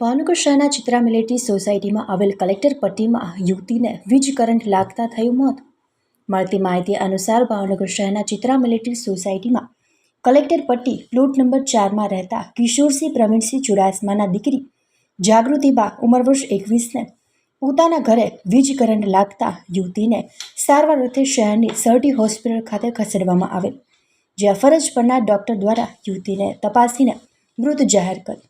ભાવનગર શહેરના ચિત્રા મિલિટરી સોસાયટીમાં આવેલ કલેક્ટર પટ્ટીમાં યુવતીને વીજ કરંટ લાગતા થયું મોત. મળતી માહિતી અનુસાર ભાવનગર શહેરના ચિત્રા મિલિટરી સોસાયટીમાં કલેક્ટર પટ્ટી પ્લોટ નંબર 4માં રહેતા કિશોરસિંહ પ્રવીણસિંહ ચુડાસમાના દીકરી જાગૃતિબા ઉંમર વર્ષ 21ને પોતાના ઘરે વીજ કરંટ લાગતા યુવતીને સારવાર અર્થે શહેરની સરટી હોસ્પિટલ ખાતે ખસેડવામાં આવેલ, જ્યાં ફરજ પરના ડોક્ટર દ્વારા યુવતીને તપાસીને મૃત જાહેર કરી.